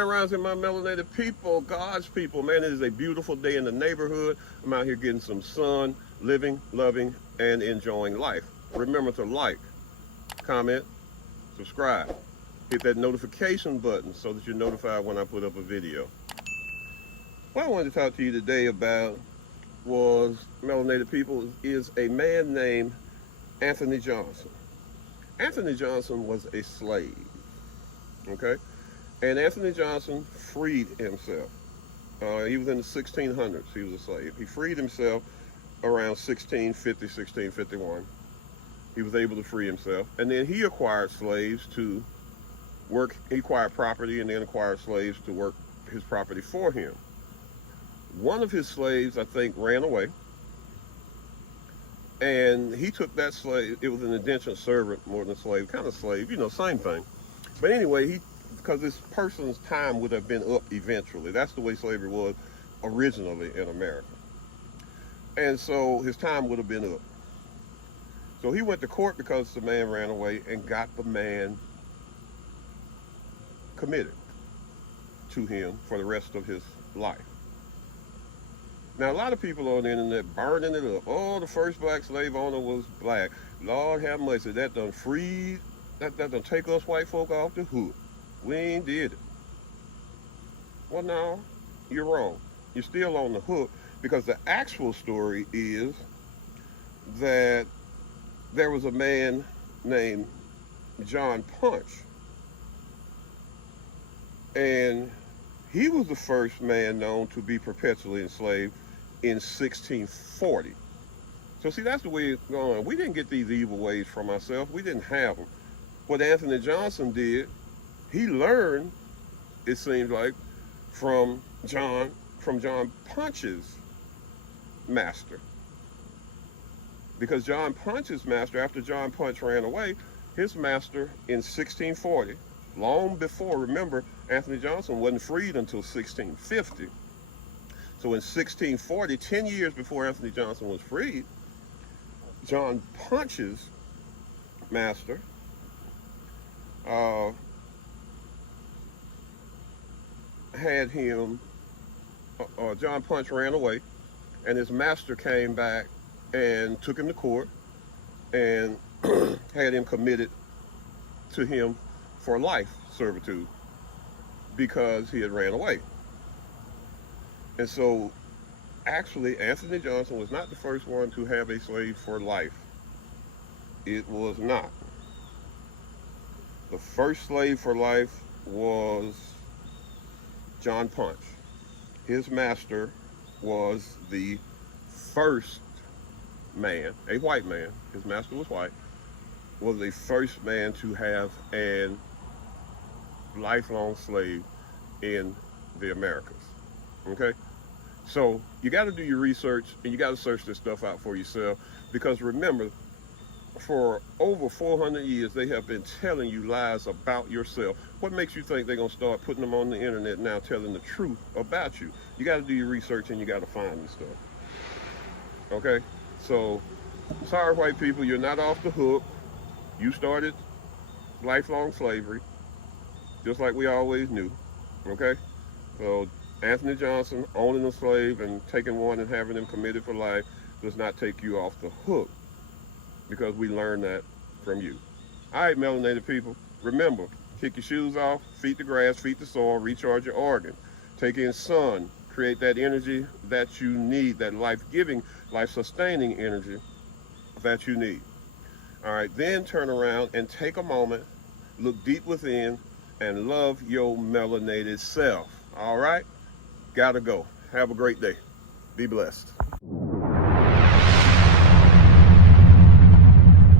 Grand Rising, my melanated people, God's people. Man, it is a beautiful day in the neighborhood. I'm out here getting some sun, living, loving, and enjoying life. Remember to like, comment, subscribe. Hit that notification button so that you're notified when I put up a video. What I wanted to talk to you today about was, melanated people, is a man named Anthony Johnson. Anthony Johnson was a slave, okay? And Anthony Johnson freed himself. He was in the 1600s, he was a slave. He freed himself around 1650, 1651. He was able to free himself. And then he acquired slaves to work. He acquired property and then acquired slaves to work his property for him. One of his slaves, I think, ran away. And he took that slave. It was an indentured servant more than a slave, kind of slave, you know, same thing. But anyway, because this person's time would have been up eventually. That's the way slavery was originally in America. And so his time would have been up. So he went to court because the man ran away and got the man committed to him for the rest of his life. Now, a lot of people on the internet burning it up. Oh, the first black slave owner was black. Lord have mercy, that done freed, that done take us white folk off the hook. We ain't did it. Well, no, you're wrong. You're still on the hook, because the actual story is that there was a man named John Punch, and he was the first man known to be perpetually enslaved in 1640. So see, that's the way it's going. We didn't get these evil ways from ourselves. We didn't have them. What Anthony Johnson did, he learned, it seems like, from John Punch's master. Because John Punch's master, after John Punch ran away, his master in 1640, long before, remember, Anthony Johnson wasn't freed until 1650. So in 1640, 10 years before Anthony Johnson was freed, John Punch's master had him, John Punch ran away, and his master came back and took him to court and had him committed to him for life servitude because he had ran away. And so, actually, Anthony Johnson was not the first one to have a slave for life. It was not. The first slave for life was John Punch. His master was the first man, a white man, his master was white, was the first man to have a lifelong slave in the Americas, okay? So you got to do your research, and you got to search this stuff out for yourself, because remember, for over 400 years, they have been telling you lies about yourself. What makes you think they're going to start putting them on the internet now, telling the truth about you? You got to do your research, and you got to find this stuff, okay? So, sorry, white people, you're not off the hook. You started lifelong slavery, just like we always knew, okay? So, Anthony Johnson owning a slave and taking one and having him committed for life does not take you off the hook, because we learned that from you. All right, melanated people, remember, kick your shoes off, feed the grass, feed the soil, recharge your organ, take in sun, create that energy that you need, that life-giving, life-sustaining energy that you need. All right, then turn around and take a moment, look deep within, and love your melanated self. All right? Gotta go. Have a great day. Be blessed.